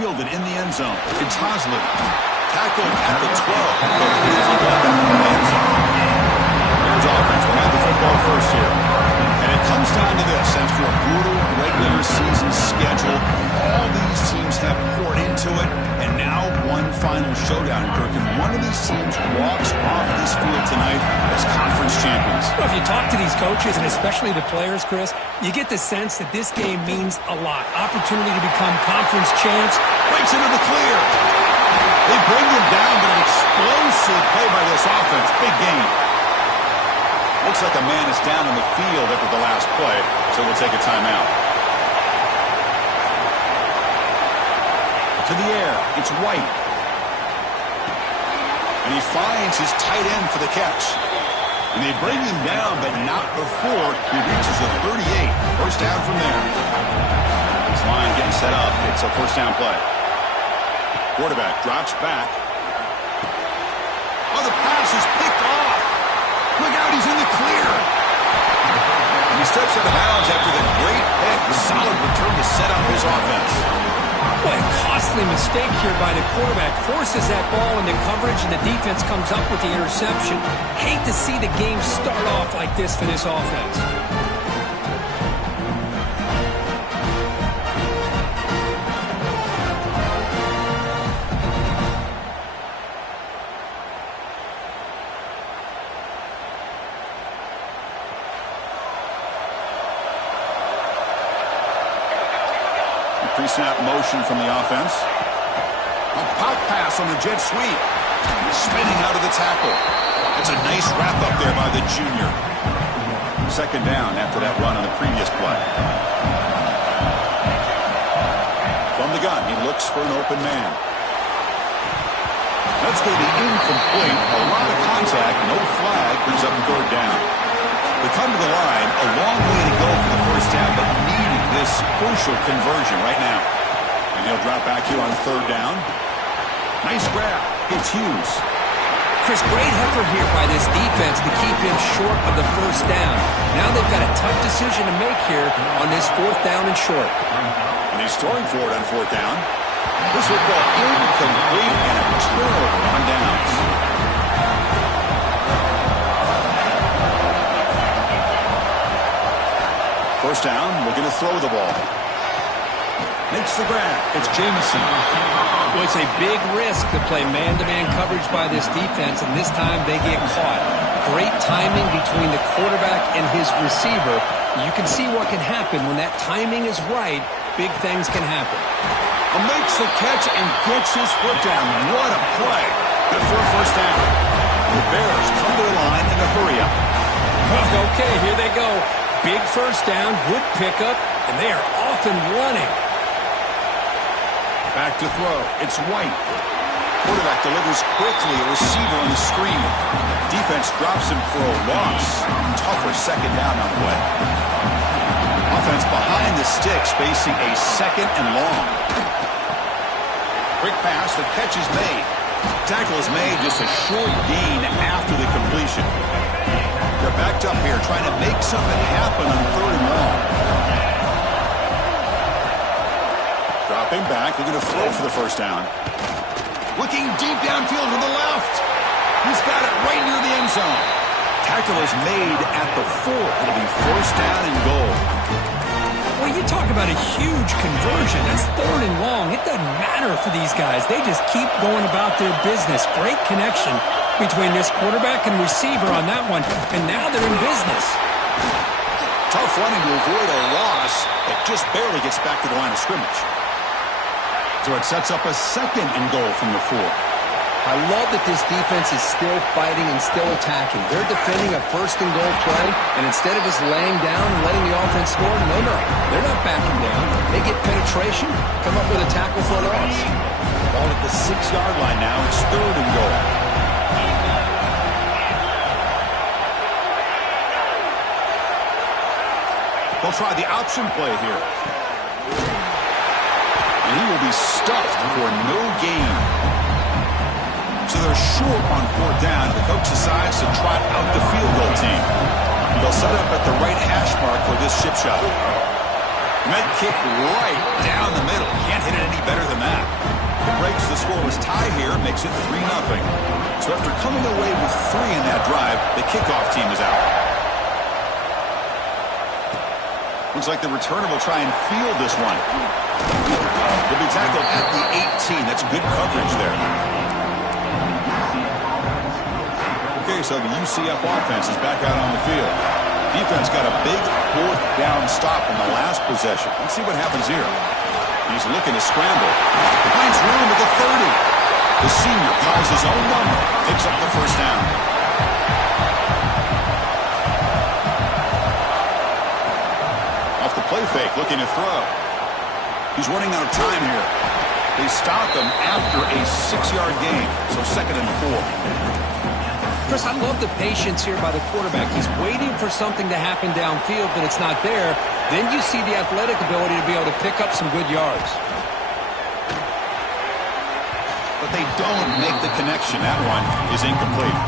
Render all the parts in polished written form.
fielded in the end zone. It's Hosley. Tackled at the 12. But pushes it back in the end zone. Bears offense will have the football first here. And it comes down to this. After a brutal regular season schedule, all these teams have poured into it. And now one final showdown, Kirk. And one of these teams walks off this field tonight as conference champions. Well, if you talk to these coaches, and especially the players, Chris, you get the sense that this game means a lot. Opportunity to become conference champs. Breaks into the clear. They bring him down, but an explosive play by this offense. Big game. Looks like a man is down on the field after the last play, so we'll take a timeout. To the air, it's White. And he finds his tight end for the catch. And they bring him down, but not before he reaches the 38. First down from there. This line getting set up. It's a first down play. Quarterback drops back. Oh, the pass is picked off. Look out, he's in the clear. And he steps out of bounds after the great pick. A solid return to set up his offense. What a costly mistake here by the quarterback. Forces that ball into coverage, and the defense comes up with the interception. Hate to see the game start off like this for this offense. Pre-snap motion from the offense. A pop pass on the jet sweep. Spinning out of the tackle. That's a nice wrap up there by the junior. Second down after that run on the previous play. From the gun, he looks for an open man. That's going to be incomplete. A lot of contact, no flag, brings up the third down. They come to the line, a long way to go for the first down, but needing this crucial conversion right now. And he'll drop back here on third down. Nice grab. It's Hughes. Chris, great effort here by this defense to keep him short of the first down. Now they've got a tough decision to make here on this fourth down and short. And he's throwing for it on fourth down. This football incomplete and a turnover on downs. First down, looking to throw the ball. Makes the grab. It's Jamison. Well, it's a big risk to play man-to-man coverage by this defense, and this time they get caught. Great timing between the quarterback and his receiver. You can see what can happen when that timing is right. Big things can happen. Makes the catch and gets his foot down. What a play. Good for a first down. The Bears come to the line in a hurry-up. Okay, here they go. Big first down, good pickup, and they are off and running. Back to throw. It's White. Quarterback delivers quickly. A receiver on the screen. Defense drops him for a loss. Tougher second down on the way. Offense behind the sticks, facing a second and long. Quick pass. The catch is made. Tackle is made. Just a short gain after the completion. They're backed up here, trying to make something happen on third and long. Dropping back, looking to throw for the first down. Looking deep downfield to the left. He's got it right near the end zone. Tackle is made at the 4. It'll be first down and goal. Well, you talk about a huge conversion. That's third and long. It doesn't matter for these guys. They just keep going about their business. Great connection between this quarterback and receiver on that one, and now they're in business. Tough running to avoid a loss, but just barely gets back to the line of scrimmage. So it sets up a second and goal from the 4. I love that this defense is still fighting and still attacking. They're defending a first and goal play, and instead of just laying down and letting the offense score, no, they're not backing down. They get penetration, come up with a tackle for a loss. Ball at the 6-yard line now. It's third and goal. They'll try the option play here. And he will be stuffed for no gain. So they're short on fourth down. The coach decides to trot out the field goal team. They'll set up at the right hash mark for this chip shot. And that kick right down the middle. Can't hit it any better than that. It breaks the scoreless tie here, makes it 3-0. So after coming away with 3 in that drive, the kickoff team is out. Looks like the returner will try and field this one. He'll be tackled at the 18. That's good coverage there. Okay, so the UCF offense is back out on the field. Defense got a big 4th down stop in the last possession. Let's see what happens here. He's looking to scramble. Finds room at the 30. The senior calls his own number. Picks up the first down. Off the play fake, looking to throw. He's running out of time here. They stopped him after a 6-yard gain. So 2nd and 4. Chris, I love the patience here by the quarterback. He's waiting for something to happen downfield, but it's not there. Then you see the athletic ability to be able to pick up some good yards. But they don't make the connection. That one is incomplete.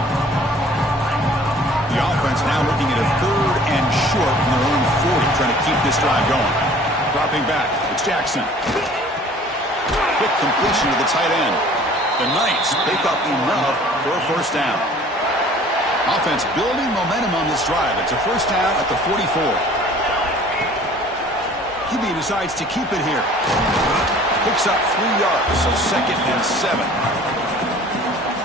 The offense now looking at a 3rd and short from their own 40, trying to keep this drive going. Dropping back, it's Jackson. Quick completion to the tight end. The Knights pick up enough for a first down. Offense building momentum on this drive. It's a first down at the 44. QB decides to keep it here. Picks up 3 yards, so 2nd and 7.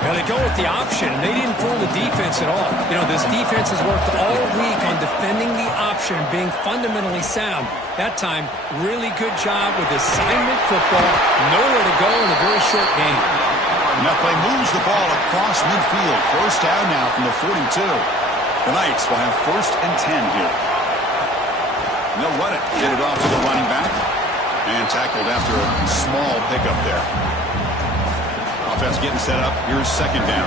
Now they go with the option. They didn't fool the defense at all. You know, this defense has worked all week on defending the option, being fundamentally sound. That time, really good job with assignment football. Nowhere to go in a very short game. And that play moves the ball across midfield. First down now from the 42. The Knights will have 1st and 10 here. And they'll run it. Get it off to the running back. And tackled after a small pickup there. Offense getting set up. Here's 2nd down.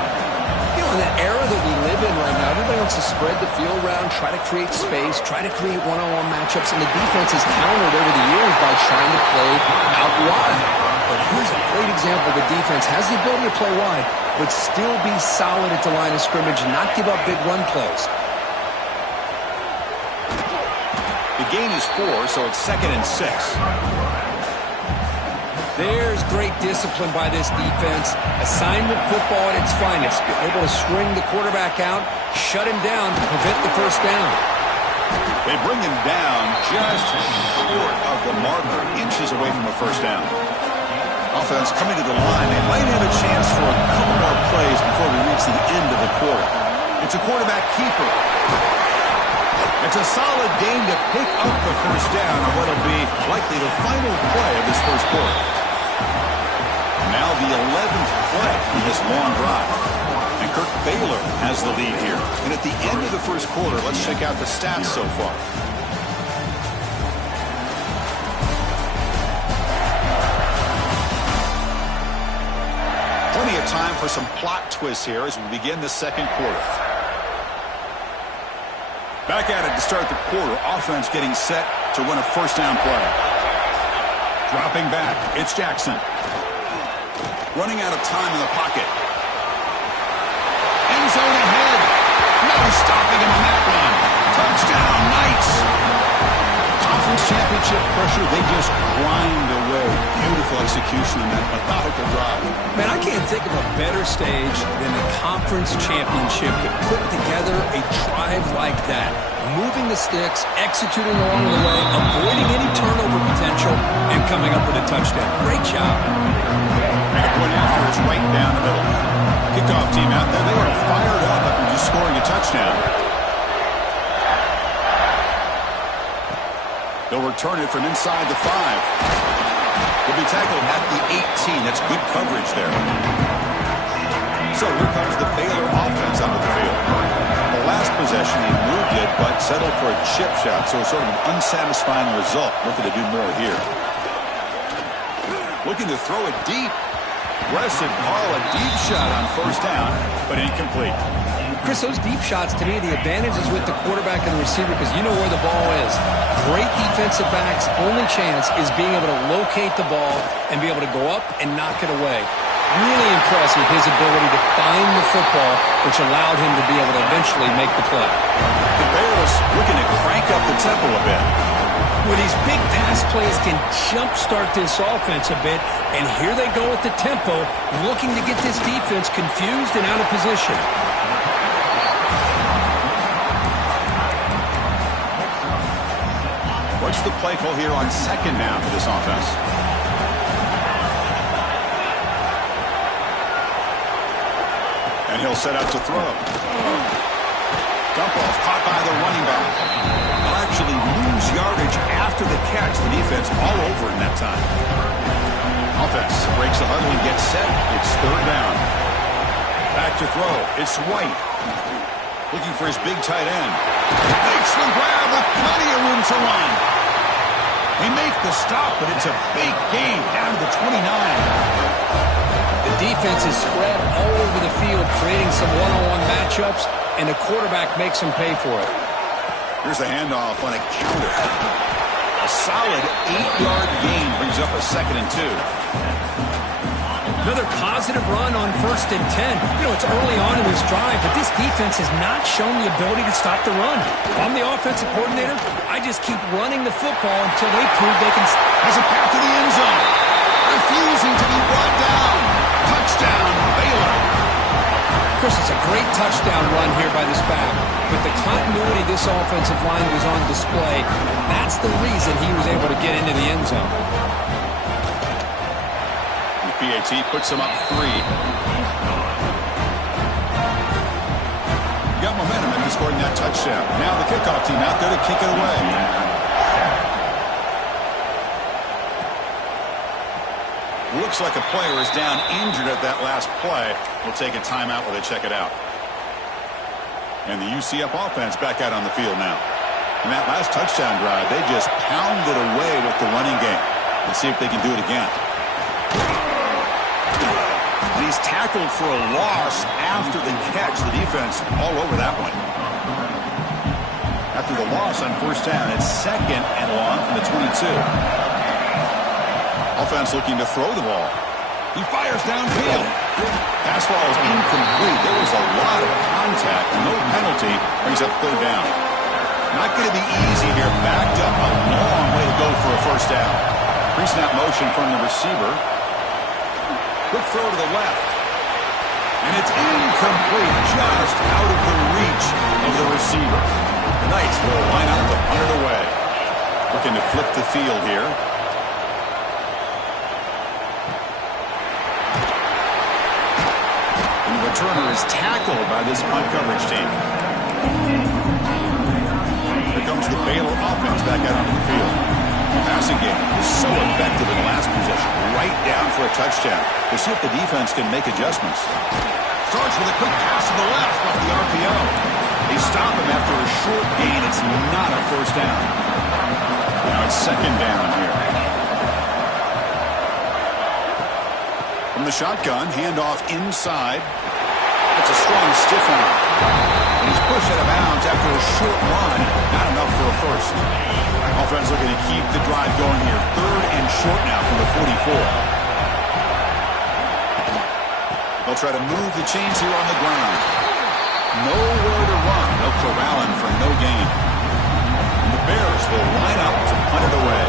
You know, in the era that we live in right now, everybody wants to spread the field around, try to create space, try to create one-on-one matchups, and the defense has countered over the years by trying to play out wide. But here's a great example. The defense has the ability to play wide, but still be solid at the line of scrimmage and not give up big run plays. The gain is 4, so it's 2nd and 6. There's great discipline by this defense. Assignment football at its finest. Able to string the quarterback out, shut him down to prevent the first down. They bring him down just short of the marker, inches away from a first down. Offense coming to the line. They might have a chance for a couple more plays before we reach the end of the quarter. It's a quarterback keeper. It's a solid game to pick up the first down on what will be likely the final play of this first quarter. Now the 11th play in this long drive. And Kirk Baylor has the lead here. And at the end of the first quarter, let's check out the stats so far. Plenty of time for some plot twists here as we begin the second quarter. Back at it to start the quarter. Offense getting set to run a first down play. Dropping back. It's Jackson. Running out of time in the pocket. End zone ahead. No stopping him on that one. Touchdown, Knights. Conference championship pressure. They just grind away. Beautiful execution in that methodical drive. Man, I can't think of a better stage than the conference championship to put together a drive like that. Moving the sticks, executing along the way, avoiding any turnover potential, and coming up with a touchdown. Great job. And a point after is right down the middle. Kickoff team out there. They are fired up after just scoring a touchdown. They'll return it from inside the 5. Will be tackled at the 18. That's good coverage there. So here comes the Baylor offense onto the field. The last possession, he moved it, but settled for a chip shot, so sort of an unsatisfying result. Looking to do more here. Looking to throw it deep. Aggressive call, a deep shot on first down, but incomplete. Chris, those deep shots, to me, the advantage is with the quarterback and the receiver because you know where the ball is. Great defensive backs' only chance is being able to locate the ball and be able to go up and knock it away. Really impressed with his ability to find the football, which allowed him to be able to eventually make the play. The Bears looking to crank up the tempo a bit. Where these big pass plays can jumpstart this offense a bit, and here they go with the tempo, looking to get this defense confused and out of position. What's the play call here on second down for this offense? And he'll set up to throw. Dump off caught by the running back. They'll actually lose yardage after the catch. The defense all over in that time. Offense breaks the huddle and gets set. It's third down. Back to throw. It's White. Looking for his big tight end. Makes the grab with plenty of room to run. They make the stop, but it's a big gain down to the 29. The defense is spread all over the field, creating some one-on-one matchups, and the quarterback makes them pay for it. Here's the handoff on a counter. A solid 8-yard gain brings up a 2nd and 2. Another positive run on 1st and 10. You know, it's early on in this drive, but this defense has not shown the ability to stop the run. If I'm the offensive coordinator, I just keep running the football until they prove they can. Has a path to the end zone. Refusing to be brought down. Touchdown, Baylor. Chris, it's a great touchdown run here by this back. With the continuity this offensive line was on display, that's the reason he was able to get into the end zone. PAT puts him up 3. Got momentum and scoring that touchdown. Now the kickoff team out there to kick it away. Looks like a player is down injured at that last play. We'll take a timeout while they check it out. And the UCF offense back out on the field now. In that last touchdown drive, they just pounded away with the running game. Let's see if they can do it again. And he's tackled for a loss after the catch. The defense all over that one. After the loss on 1st down, it's 2nd and long from the 22. Offense looking to throw the ball. He fires downfield. Pass ball is incomplete. There was a lot of contact. No penalty. Brings up 3rd down. Not going to be easy here. Backed up a long way to go for a 1st down. Pre-snap motion from the receiver. Quick throw to the left. And it's incomplete, just out of the reach of the receiver. The Knights will line up to punt it away. Looking to flip the field here. And the returner is tackled by this punt coverage team. Here comes the Baylor offense back out onto the field. The passing game is so effective in the last possession. Right down for a touchdown. We'll see if the defense can make adjustments. Starts with a quick pass to the left off the RPO. They stop him after a short gain. It's not a 1st down. Now it's 2nd down here. From the shotgun, handoff inside. It's a strong stiff arm. And he's pushed out of bounds after a short run. Not enough for a 1st. Offense looking to keep the drive going here. 3rd and short now from the 44. They'll try to move the chains here on the ground. Nowhere to run. They'll corral him for no gain. And the Bears will line up to punt it away.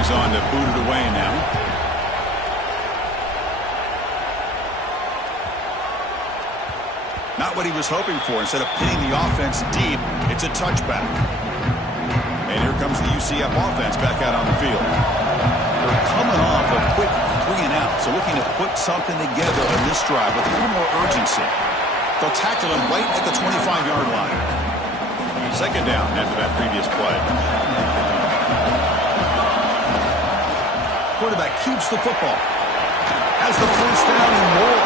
He's on to boot it away now. Not what he was hoping for. Instead of pinning the offense deep, it's a touchback. And here comes the UCF offense back out on the field. They're coming off a quick 3 and out, so looking to put something together on this drive with a little more urgency. They'll tackle him right at the 25-yard line. 2nd down after that previous play. Quarterback keeps the football. Has the 1st down and more.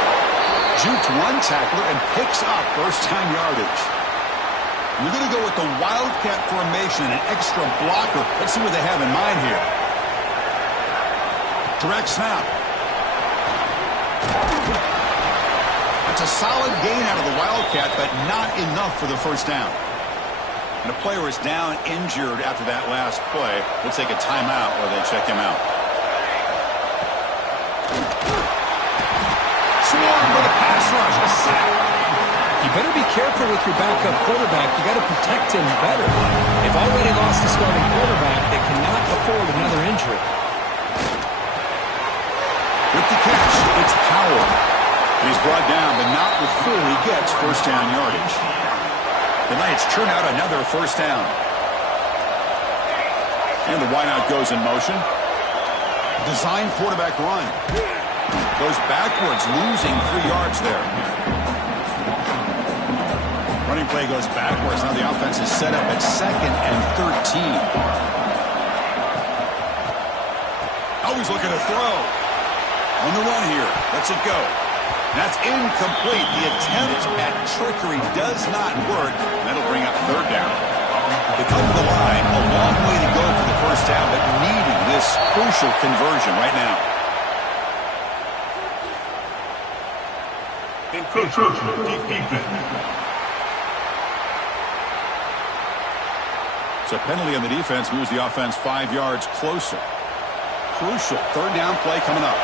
Jukes one tackler and picks up 1st down yardage. We're going to go with the Wildcat formation and an extra blocker. Let's see what they have in mind here. Direct snap. That's a solid gain out of the Wildcat, but not enough for the 1st down. And a player is down injured after that last play. We'll take a timeout while they check him out. Swarmed with a pass rush, a sack. You better be careful with your backup quarterback. You got to protect him better. They've already lost the starting quarterback. They can is brought down, but not before he gets first down yardage. The Knights churn out another first down. And the wideout goes in motion. Design quarterback run. Goes backwards, losing 3 yards there. Running play goes backwards. Now the offense is set up at 2nd and 13. Always looking to throw. On the run here. Lets it go. That's incomplete. The attempt at trickery does not work. That'll bring up 3rd down. They come to the line. A long way to go for the first down, but needing this crucial conversion right now. So a penalty on the defense moves the offense 5 yards closer. Crucial 3rd down play coming up.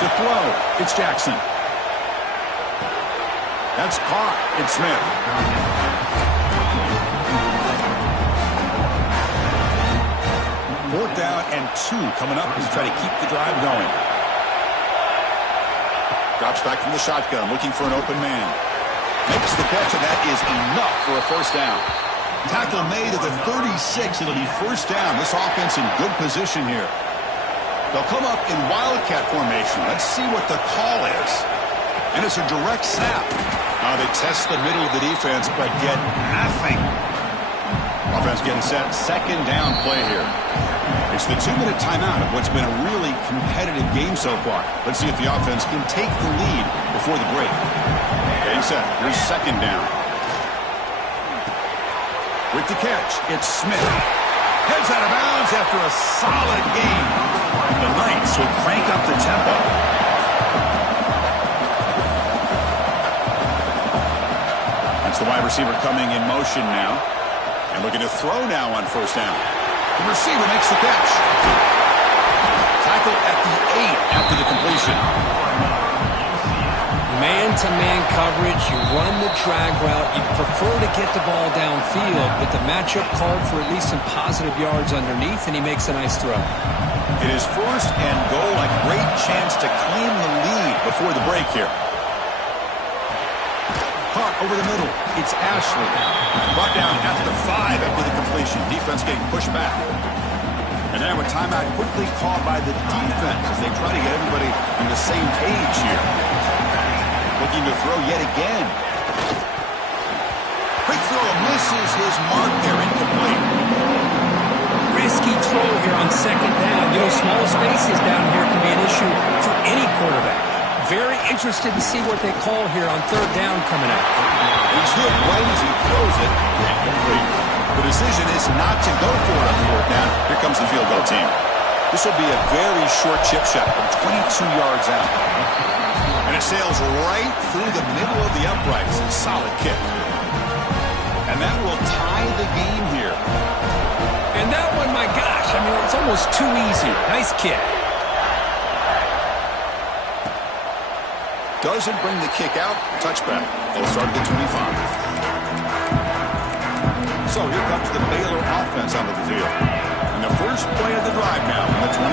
To throw, it's Jackson. That's caught. It's Smith. 4th down and 2 coming up as we try to keep the drive going. Drops back from the shotgun, looking for an open man. Makes the catch, and that is enough for a first down. Tackle made at the 36. It'll be first down. This offense in good position here. They'll come up in wildcat formation. Let's see what the call is. And it's a direct snap. They test the middle of the defense, but get nothing. Offense getting set. 2nd down play here. It's the 2-minute timeout of what's been a really competitive game so far. Let's see if the offense can take the lead before the break. Getting set. Here's 2nd down. With the catch, it's Smith. Heads out of bounds after a solid game. The Knights will crank up the tempo. That's the wide receiver coming in motion now. And looking to throw now on first down. The receiver makes the catch. Tackle at the 8 after the completion. Man-to-man coverage, you run the drag route, you prefer to get the ball downfield, but the matchup called for at least some positive yards underneath, and he makes a nice throw. It is 1st and goal, a great chance to claim the lead before the break here. Caught over the middle, it's Ashley. Brought down after the 5 after the completion. Defense getting pushed back. And now a timeout quickly called by the defense as they try to get everybody on the same page here. Looking to throw yet again. Quick throw misses his mark there, incomplete. Risky throw here on 2nd down. You know, small spaces down here can be an issue for any quarterback. Very interested to see what they call here on 3rd down coming up. He's hit right as he throws it. Incomplete. The decision is not to go for it on 4th down. Here comes the field goal team. This will be a very short chip shot from 22 yards out. And it sails right through the middle of the uprights. Solid kick. And that will tie the game here. And that one, my gosh, I mean, it's almost too easy. Nice kick. Doesn't bring the kick out. Touchback. They'll start at the 25. So here comes the Baylor offense onto the field. And the first play of the drive now from the 25.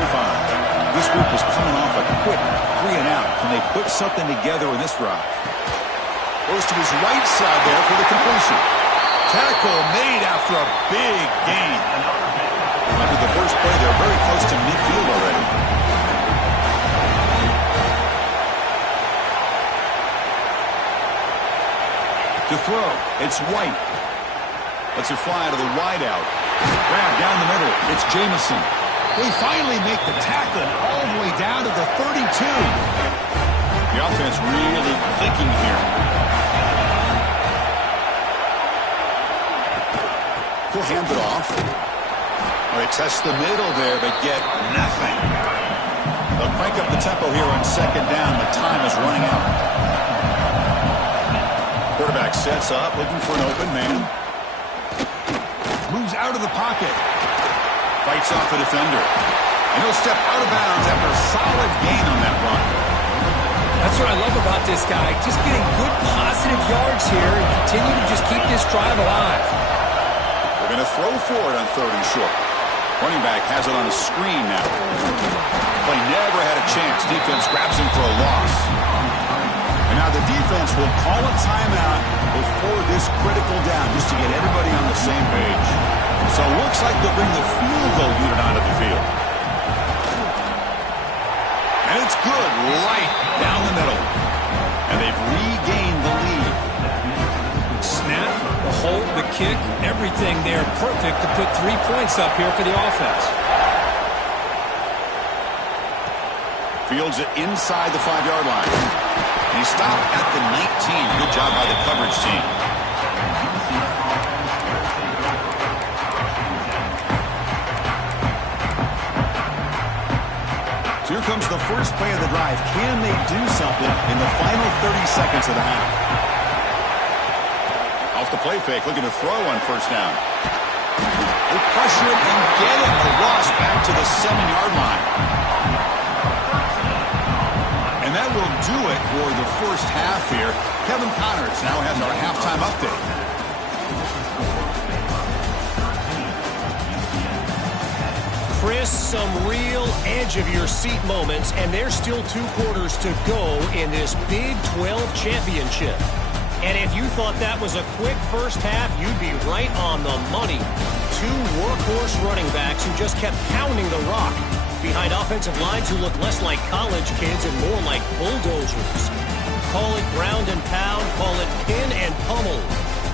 This group is coming off a quick 3-and-out. Can they put something together in this drive? Goes to his right side there for the completion. Tackle made after a big gain. After the first play, they're very close to midfield already. To throw, it's White. Lets it fly out of the wideout. Grab down the middle, it's Jamison. They finally make the tackle all the way down to the 32. The offense really clicking here. He'll hand it off. They test the middle there, but get nothing. They'll crank up the tempo here on 2nd down. The time is running out. Quarterback sets up, looking for an open man. Moves out of the pocket. Fights off a defender. And he'll step out of bounds after a solid gain on that run. That's what I love about this guy. Just getting good positive yards here and continue to just keep this drive alive. They're going to throw for it on 3rd and short. Running back has it on a screen now. Play never had a chance. Defense grabs him for a loss. And now the defense will call a timeout before this critical down, just to get everybody on the same page. So it looks like they'll bring the field goal unit onto the field. And it's good, right down the middle. And they've regained the lead. Snap, the hold, the kick, everything there perfect to put 3 points up here for the offense. Fields it inside the 5-yard line. And he stopped at the 19. Good job by the coverage team. So here comes the first play of the drive. Can they do something in the final 30 seconds of the half? Off the play fake, looking to throw on first down. They pressure it and get it. A loss back to the 7-yard line. And that will do it for the first half here. Kevin Connors now has our halftime update. Chris, some real edge-of-your-seat moments, and there's still 2 quarters to go in this Big 12 championship. And if you thought that was a quick first half, you'd be right on the money. 2 workhorse running backs who just kept pounding the rock behind offensive lines who look less like college kids and more like bulldozers. Call it ground and pound, call it pin and pummel.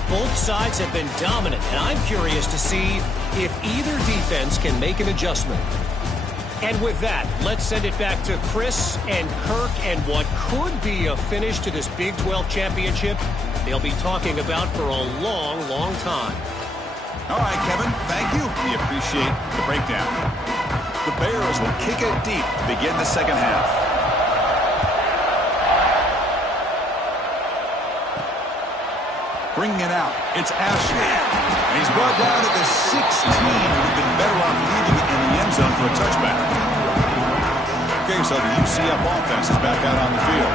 Both sides have been dominant, and I'm curious to see if either defense can make an adjustment. And with that, let's send it back to Chris and Kirk and what could be a finish to this Big 12 championship they'll be talking about for a long, long time. All right, Kevin, thank you. We appreciate the breakdown. The Bears will kick it deep, begin the second half. Bringing it out, it's Ashley. And he's brought down at the 16. Would have been better off leaving it in the end zone for a touchback. Okay, so the UCF offense is back out on the field.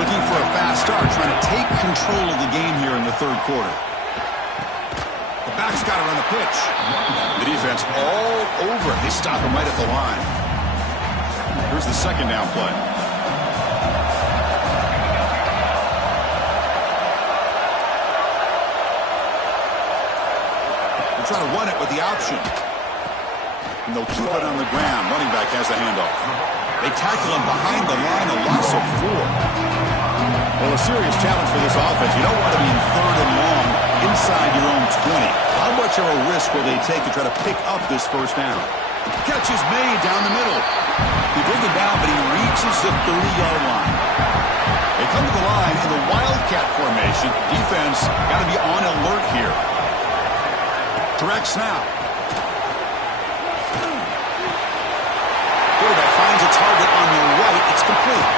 Looking for a fast start, trying to take control of the game here in the third quarter. The back's got to run the pitch. The defense all over it. They stop him right at the line. Here's the second down play. They'll try to run it with the option. And they'll keep it on the ground. Running back has the handoff. They tackle him behind the line, a loss of 4. Well, a serious challenge for this offense. You don't want to be in third and long inside your own 20. How much of a risk will they take to try to pick up this first down? Catch is made down the middle. He brings it down, but he reaches the 30-yard line. They come to the line in the Wildcat formation. Defense got to be on alert here. Direct snap. Quarterback finds a target on the right. It's complete.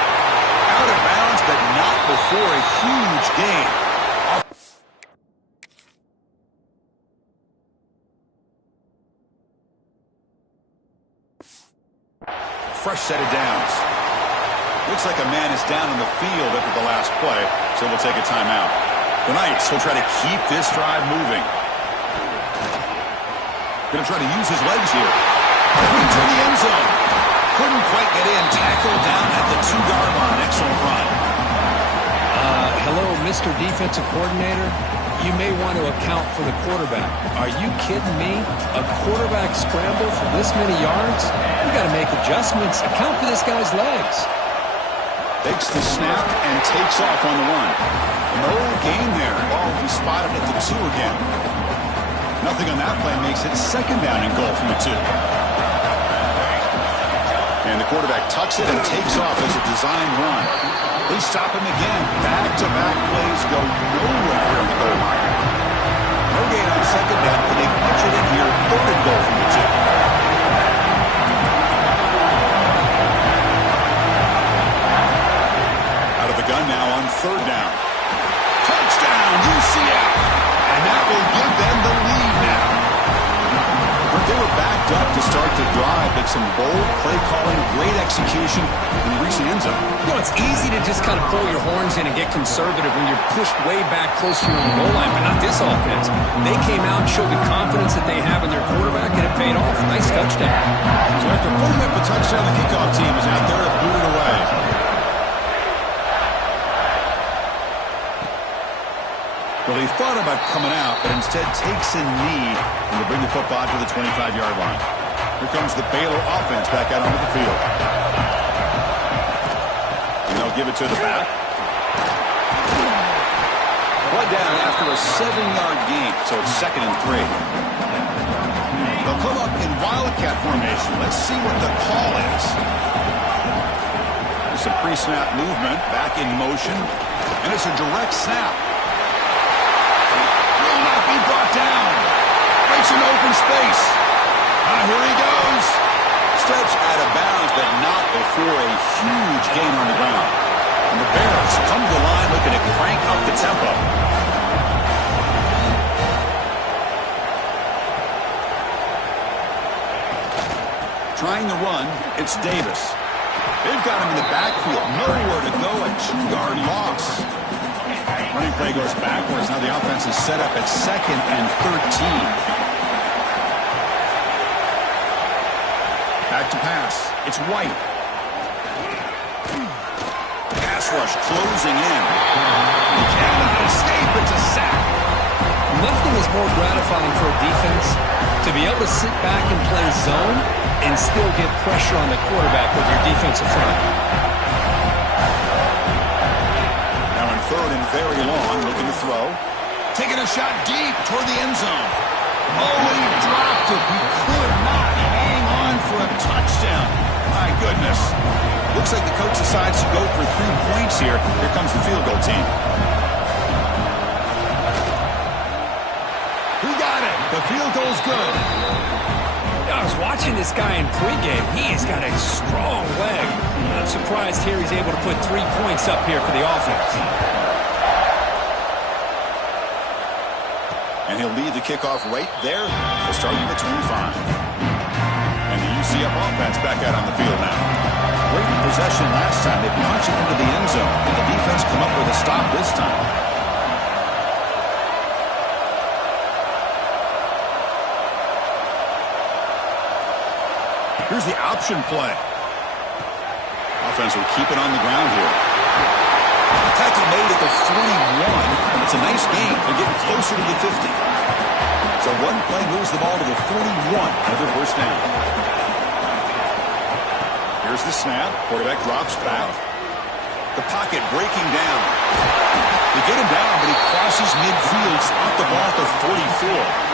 Out of bounds, but not before a huge gain. Fresh set of downs. Looks like a man is down in the field after the last play, so we'll take a timeout. The Knights will try to keep this drive moving. Going to try to use his legs here. Into the end zone. Couldn't quite get in. Tackled down at the 2-yard line. Excellent run. Hello, Mr. Defensive Coordinator. You may want to account for the quarterback. Are you kidding me? A quarterback scramble for this many yards? You got to make adjustments. Account for this guy's legs. Takes the snap and takes off on the run. No gain there. Ball will be spotted at the 2 again. Nothing on that play makes it second down and goal from the 2. And the quarterback tucks it and takes off as a design run. They stop him again. Back-to-back plays go nowhere here on the goal line. No gain on second down, but they punch it in here. Third and goal from the 2. Out of the gun now on third down. Touchdown, UCF! And that will give them the lead now. But they were back hyped up to start the drive, but some bold play calling, great execution, and reach the end zone. You know, it's easy to just kind of pull your horns in and get conservative when you're pushed way back close to your own goal line, but not this offense. They came out and showed the confidence that they have in their quarterback, and it paid off. Nice touchdown. So after putting up a touchdown, the kickoff team is out there to boot it away. Well, he thought about coming out, but instead takes a knee and to bring the football to the 25-yard line. Here comes the Baylor offense back out onto the field. And they'll give it to the back. One down after a 7-yard gain, so it's 2nd and 3. They'll come up in wildcat formation. Let's see what the call is. There's some pre-snap movement, back in motion, and it's a direct snap. Brought down. Breaks an open space. Here he goes. Steps out of bounds, but not before a huge gain on the ground. And the Bears come to the line looking to crank up the tempo. Trying to run, it's Davis. They've got him in the backfield. Nowhere to go. A 2-yard loss. Running play goes backwards. Now the offense is set up at 2nd and 13. Back to pass. It's White. Pass rush closing in. He cannot escape. It's a sack. Nothing is more gratifying for a defense to be able to sit back and play zone and still get pressure on the quarterback with your defensive front. 3rd and very long, looking to throw. Taking a shot deep toward the end zone. Oh, he dropped it. He could not hang on for a touchdown. My goodness. Looks like the coach decides to go for 3 points here. Here comes the field goal team. He got it. The field goal's good. I was watching this guy in pregame. He has got a strong leg. Not surprised here he's able to put 3 points up here for the offense. And he'll lead the kickoff right there. We'll start at the 25. And the UCF offense back out on the field now. Great possession last time. They punched it into the end zone. And the defense come up with a stop this time. Here's the option play. Offense will keep it on the ground here. Tackle made at the 41. It's a nice gain. They're getting closer to the 50. So one play moves the ball to the 41. Another first down. Here's the snap. Quarterback drops back. The pocket breaking down. They get him down, but he crosses midfield. Off the ball to 44.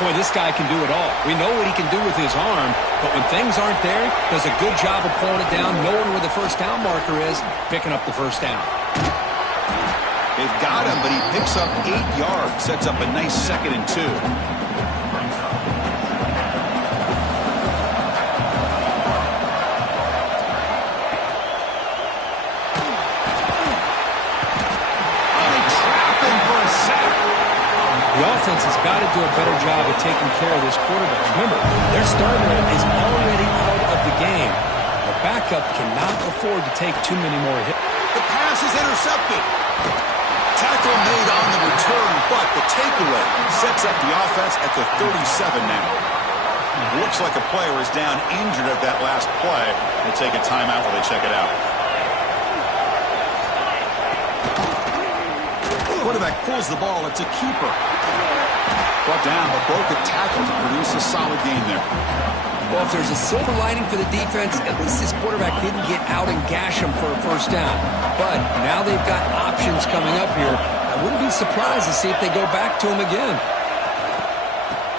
Boy, this guy can do it all. We know what he can do with his arm, but when things aren't there, does a good job of pulling it down, knowing where the first down marker is, picking up the first down. They've got him, but he picks up 8 yards, sets up a nice 2nd and 2. The offense has got to do a better job of taking care of this quarterback. Remember, their starter is already out of the game. The backup cannot afford to take too many more hits. The pass is intercepted. Tackle made on the return, but the takeaway sets up the offense at the 37 now. Looks like a player is down injured at that last play. They'll take a timeout while they check it out. Quarterback pulls the ball. It's a keeper. Brought down, but broke a tackle to produce a solid gain there. Well, if there's a silver lining for the defense, at least this quarterback didn't get out and gash him for a first down. But now they've got options coming up here. I wouldn't be surprised to see if they go back to him again.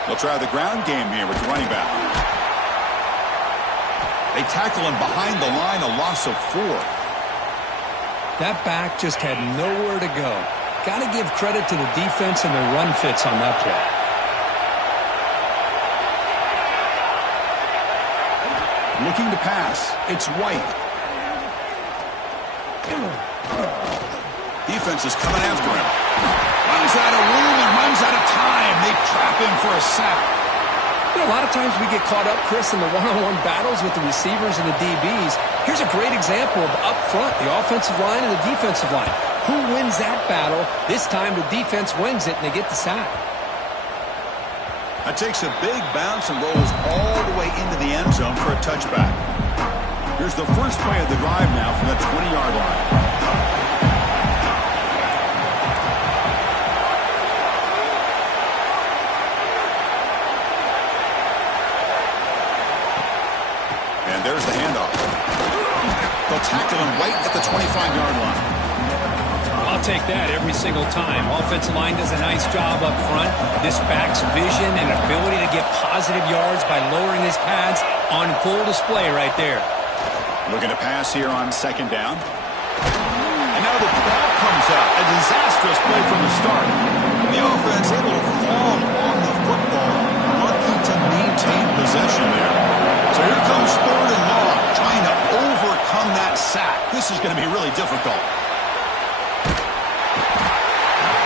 They'll try the ground game here with the running back. They tackle him behind the line, a loss of 4. That back just had nowhere to go. Got to give credit to the defense and the run fits on that play. Looking to pass. It's White. Defense is coming after him. Runs out of room and runs out of time. They trap him for a sack. You know, a lot of times we get caught up, Chris, in the one-on-one battles with the receivers and the DBs. Here's a great example of up front, the offensive line and the defensive line. Who wins that battle? This time the defense wins it, and they get the sack. That takes a big bounce and rolls all the way into the end zone for a touchback. Here's the first play of the drive now from the 20-yard line. And there's the handoff. They'll tackle him right at the 25-yard line. I'll take that every single time. Offensive line does a nice job up front. This back's vision and ability to get positive yards by lowering his pads on full display right there. Looking to pass here on second down. And now the ball comes out. A disastrous play from the start. The offense able to fall on the football. Lucky to maintain possession there. So here comes third and long, trying to overcome that sack. This is going to be really difficult.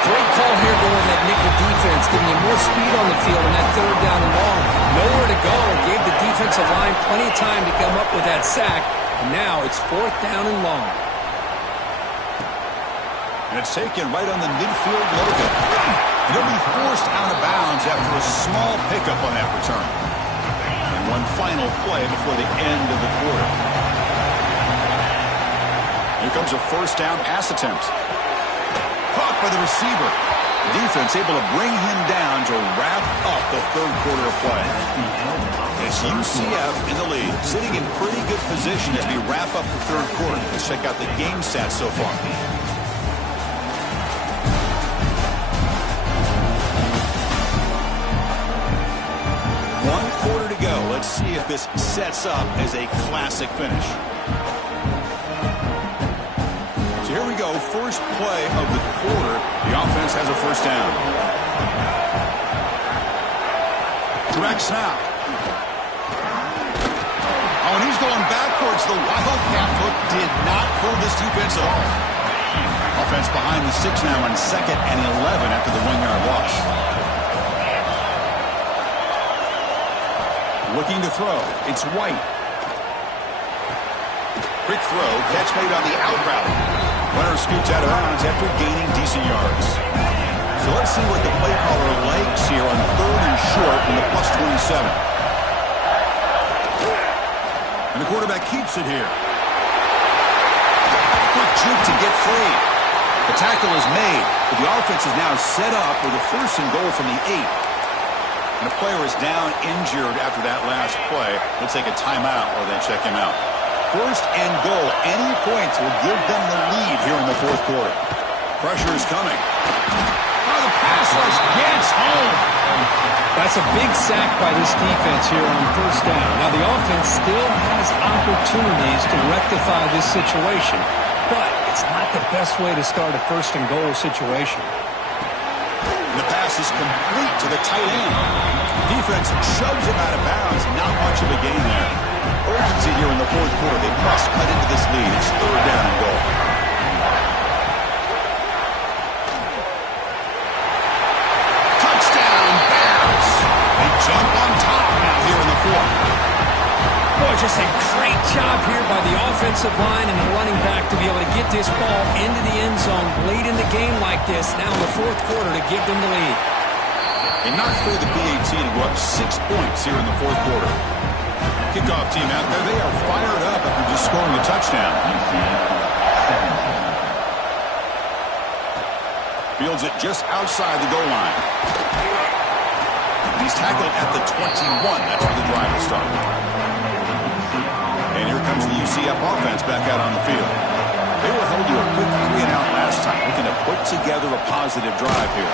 Great call here going that nickel defense, giving you more speed on the field on that third down and long. Nowhere to go. Gave the defensive line plenty of time to come up with that sack. And now it's fourth down and long. And it's taken right on the midfield logo. And he'll be forced out of bounds after a small pickup on that return. And one final play before the end of the quarter. Here comes a first down pass attempt. Caught by the receiver. The defense able to bring him down to wrap up the third quarter of play. It's UCF in the lead, sitting in pretty good position as we wrap up the third quarter. Let's check out the game stats so far. One quarter to go. Let's see if this sets up as a classic finish. So here we go. First play of the quarter. The offense has a first down. Direct snap. Oh, and he's going backwards. The wildcat hook did not fool this defense at all. Offense behind the 6 now on 2nd and 11 after the 1-yard loss. Looking to throw. It's White. Quick throw. Catch made on the out route. Runner scoots out of bounds after gaining decent yards. So let's see what the play caller likes here on third and short in the +27. And the quarterback keeps it here. Quick juke to get free. The tackle is made, but the offense is now set up with a first and goal from the 8. And the player is down injured after that last play. Let's take a timeout while they check him out. First and goal. Any points will give them the lead here in the fourth quarter. Pressure is coming. Oh, the pass rush gets home. That's a big sack by this defense here on first down. Now, the offense still has opportunities to rectify this situation, but it's not the best way to start a first and goal situation. The pass is complete to the tight end. Defense shoves him out of bounds. Not much of a gain there. Urgency here in the fourth quarter. They must cut into this lead. It's third down and goal. Touchdown, Bears. They jump on top now here in the fourth. Boy, just a great job here by the offensive line and the running back to be able to get this ball into the end zone late in the game like this, now in the fourth quarter, to give them the lead. They knocked through the PAT to go up 6 points here in the fourth quarter. Kickoff team out there, they are fired up after just scoring a touchdown. Fields it just outside the goal line. He's tackled at the 21. That's where the drive will start. And here comes the UCF offense back out on the field. They were held to a quick 3-and-out last time, looking to put together a positive drive here.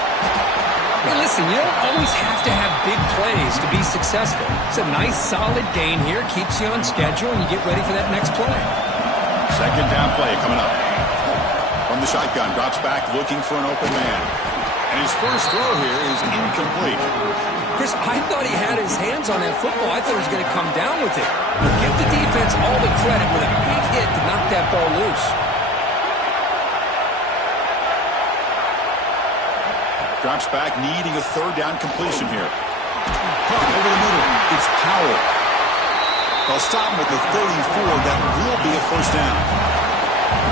Hey, listen, you don't always have to have big plays to be successful. It's a nice, solid gain here. Keeps you on schedule, and you get ready for that next play. Second down play coming up. From the shotgun, drops back, looking for an open man. And his first throw here is incomplete. Chris, I thought he had his hands on that football. I thought he was going to come down with it. But give the defense all the credit with a big hit to knock that ball loose. Drops back, needing a third down completion here. punt over the middle. It's Powell. They'll stop him at the 34. That will be a first down.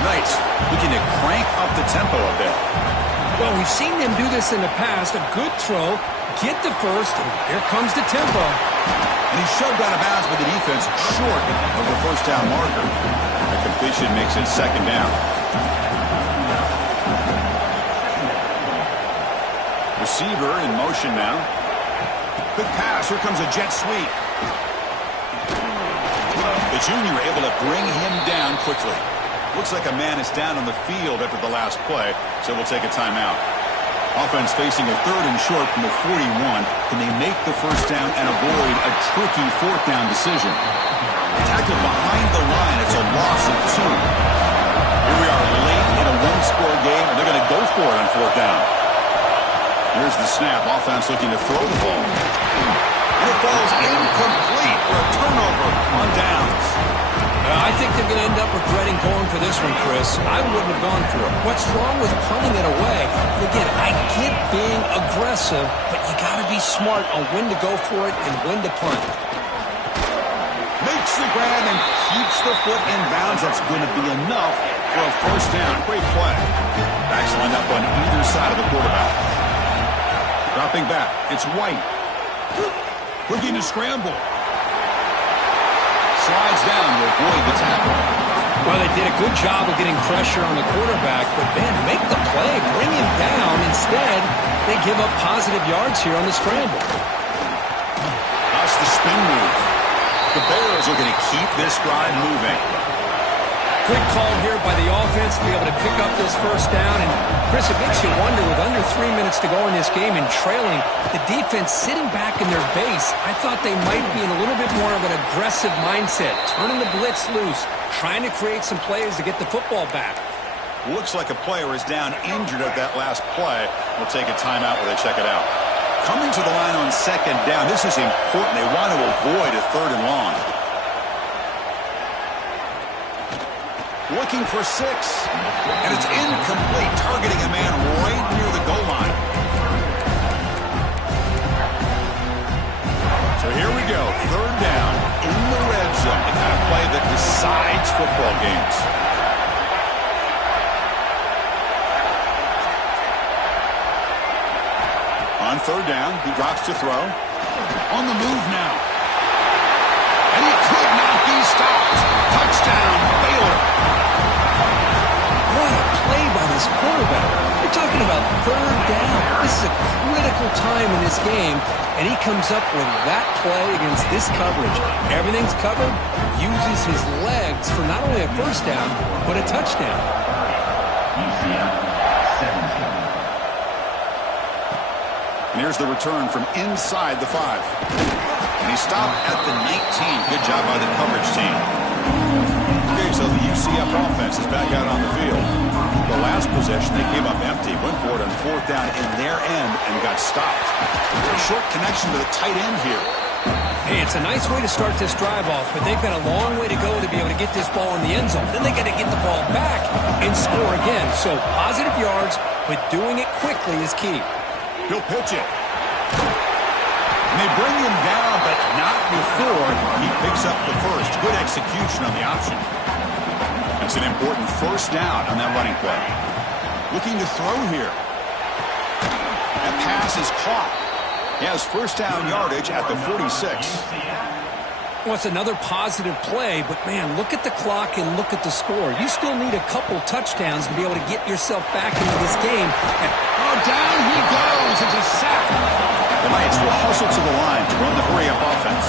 Nice. Looking to crank up the tempo a bit. Well, we've seen them do this in the past. A good throw, get the first, and here comes the tempo. And he shoved out of bounds with the defense short of the first down marker. The completion makes it second down. Receiver in motion now. Good pass. Here comes a jet sweep. The junior able to bring him down quickly. Looks like a man is down on the field after the last play, so we'll take a timeout. Offense facing a third and short from the 41. Can they make the first down and avoid a tricky fourth down decision? Tackled behind the line. It's a loss of 2. Here we are late in a one-score game, and they're going to go for it on fourth down. Here's the snap. Offense looking to throw the ball. And it falls incomplete for a turnover on downs. I think they're going to end up regretting going for this one, Chris. I wouldn't have gone for it. What's wrong with punting it away? And again, I get being aggressive, but you got to be smart on when to go for it and when to punt. Makes the grab and keeps the foot in bounds. That's going to be enough for a first down. Great play. Backs lined up on either side of the quarterback. Dropping back. It's White. Looking to scramble. Slides down to avoid the tackle. Well, they did a good job of getting pressure on the quarterback, but man, make the play, bring him down. Instead, they give up positive yards here on the scramble. That's the spin move. The Bears are going to keep this drive moving. Quick call here by the offense to be able to pick up this first down. And, Chris, it makes you wonder, with under 3 minutes to go in this game and trailing, the defense sitting back in their base, I thought they might be in a little bit more of an aggressive mindset, turning the blitz loose, trying to create some plays to get the football back. Looks like a player is down injured at that last play. We'll take a timeout where they check it out. Coming to the line on second down, this is important. They want to avoid a third and long. Looking for 6. And it's incomplete, targeting a man right near the goal line. So here we go, third down in the red zone. The kind of play that decides football games. On third down, he drops to throw. On the move now. And he could not be stopped. Touchdown, Baylor. What a play by this quarterback. You're talking about third down. This is a critical time in this game, and he comes up with that play against this coverage. Everything's covered, uses his legs for not only a first down, but a touchdown. UCF 17. And here's the return from inside the 5. And he stopped at the 19. Good job by the coverage team. Okay, so the UCF offense is back out on the field. The last possession, they came up empty, went for it on fourth down in their end and got stopped. A short connection to the tight end here. Hey, it's a nice way to start this drive off, but they've got a long way to go to be able to get this ball in the end zone. Then they got to get the ball back and score again. So positive yards, but doing it quickly is key. He'll pitch it. And they bring him down, but not before he picks up the first. Good execution on the option. That's an important first down on that running play. Looking to throw here. That pass is caught. He has first down yardage at the 46. Well, it's another positive play, but man, look at the clock and look at the score. You still need a couple touchdowns to be able to get yourself back into this game. And down he goes. It's a sack. The Knights will hustle to the line to run the hurry-up offense.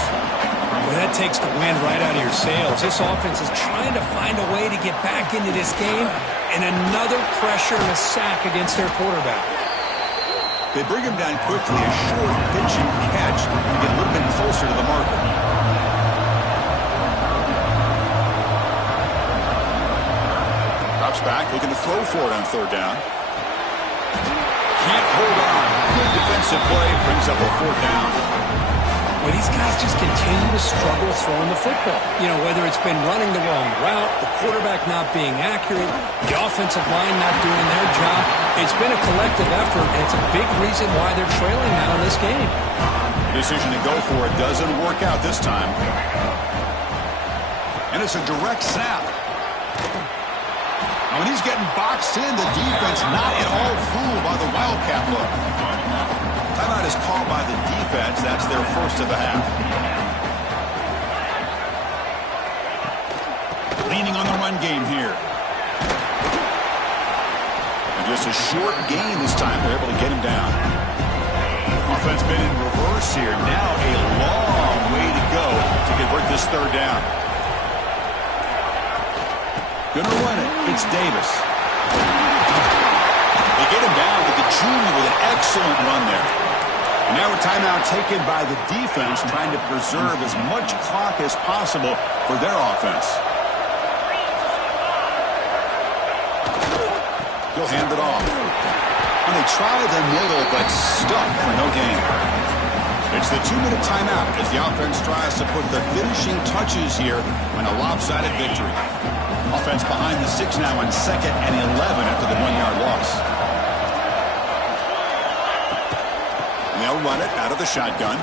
Well, that takes the wind right out of your sails. This offense is trying to find a way to get back into this game, and another pressure and a sack against their quarterback. They bring him down quickly, a short pitch and catch to get a little bit closer to the marker. Drops back, looking to throw for it on third down. Can't hold on. Good defensive play, brings up a fourth down. Well, But these guys just continue to struggle throwing the football. You know, whether it's been running the wrong route, the quarterback not being accurate, the offensive line not doing their job. It's been a collective effort, and it's a big reason why they're trailing now in this game. The decision to go for it doesn't work out this time. And it's a direct snap. And when he's getting boxed in, the defense not at all fooled by the Wildcat look. Timeout is called by the defense. That's their first of the half. Leaning on the run game here. And just a short gain this time. They're able to get him down. Offense been in reverse here. Now a long way to go to convert this third down. Gonna run it. It's Davis. They get him down to the junior with an excellent run there. And now a timeout taken by the defense, trying to preserve as much clock as possible for their offense. He'll hand it off. And they try the middle, but stuck for no gain. It's the 2-minute timeout as the offense tries to put the finishing touches here on a lopsided victory. Offense behind the 6 now on 2nd and 11 after the 1-yard loss. And they'll run it out of the shotgun.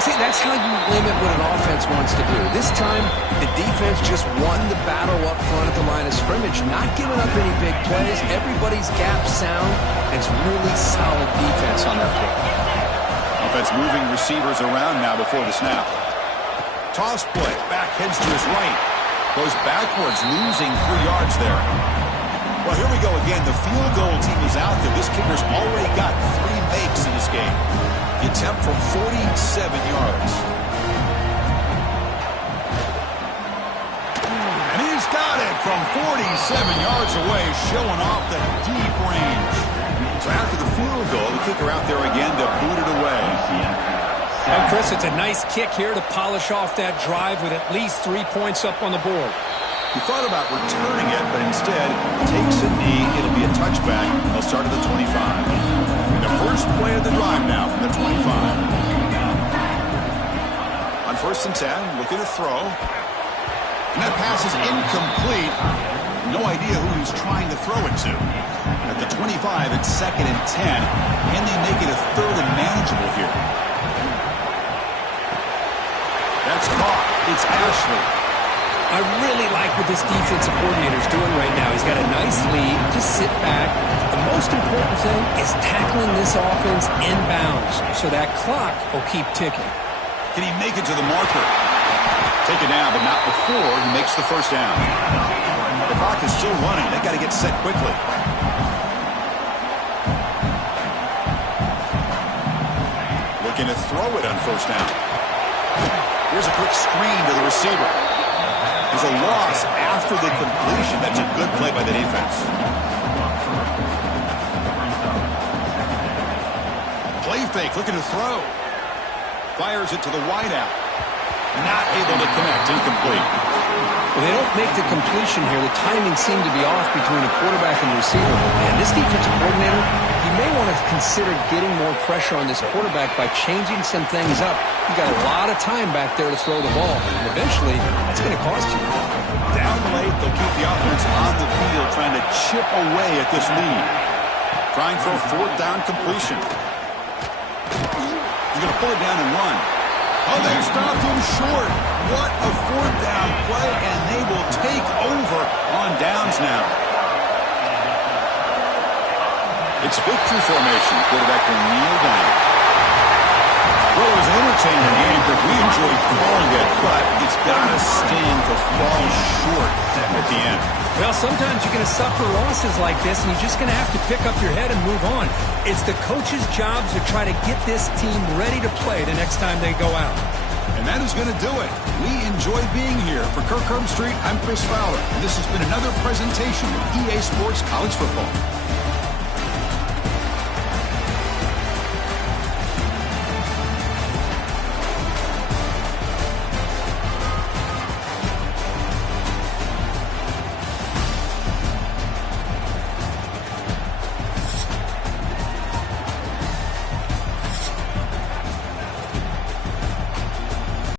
See, that's how you limit what an offense wants to do. This time, the defense just won the battle up front at the line of scrimmage, not giving up any big plays. Everybody's gap sound. It's really solid defense on that play. Offense moving receivers around now before the snap. Toss play. Back heads to his right. Goes backwards, losing 3 yards there. Well, here we go again. The field goal team is out there. This kicker's already got 3 makes in this game. The attempt from 47 yards. And he's got it from 47 yards away, showing off the deep range. So after the field goal, the kicker out there again to boot it away. And Chris, it's a nice kick here to polish off that drive with at least 3 points up on the board. He thought about returning it, but instead takes a knee. It'll be a touchback. They'll start at the 25. The first play of the drive now from the 25. On 1st and 10, looking to throw. And that pass is incomplete. No idea who he's trying to throw it to. At the 25, it's 2nd and 10. And they make it a 3rd and manageable here. That's caught. It's Ashley. I really like what this defensive coordinator is doing right now. He's got a nice lead. Just sit back. The most important thing is tackling this offense inbounds so that clock will keep ticking. Can he make it to the marker? Take it down, but not before he makes the first down. The clock is still running. They got to get set quickly. Looking to throw it on 1st down. Here's a quick screen to the receiver. There's a loss after the completion. That's a good play by the defense. Play fake, looking to throw. Fires it to the wideout. Not able to connect, incomplete. Well, they don't make the completion here. The timing seemed to be off between the quarterback and the receiver. And this defensive coordinator, he may want to consider getting more pressure on this quarterback by changing some things up. You got a lot of time back there to throw the ball. And eventually, that's going to cost you. Down late, they'll keep the offense on the field, trying to chip away at this lead. Trying for a 4th down completion. He's going to pull it down and run. Oh, they stopped him short. What a 4th down play, and they will take over on downs now. It's victory formation. Quarterback will kneel down. Well, it was an entertaining game, but we enjoyed calling it, but it's got to sting to fall short at the end. Well, sometimes you're going to suffer losses like this, and you're just going to have to pick up your head and move on. It's the coach's job to try to get this team ready to play the next time they go out. And that is going to do it. We enjoy being here. For Kirk Street, I'm Chris Fowler, and this has been another presentation of EA Sports College Football.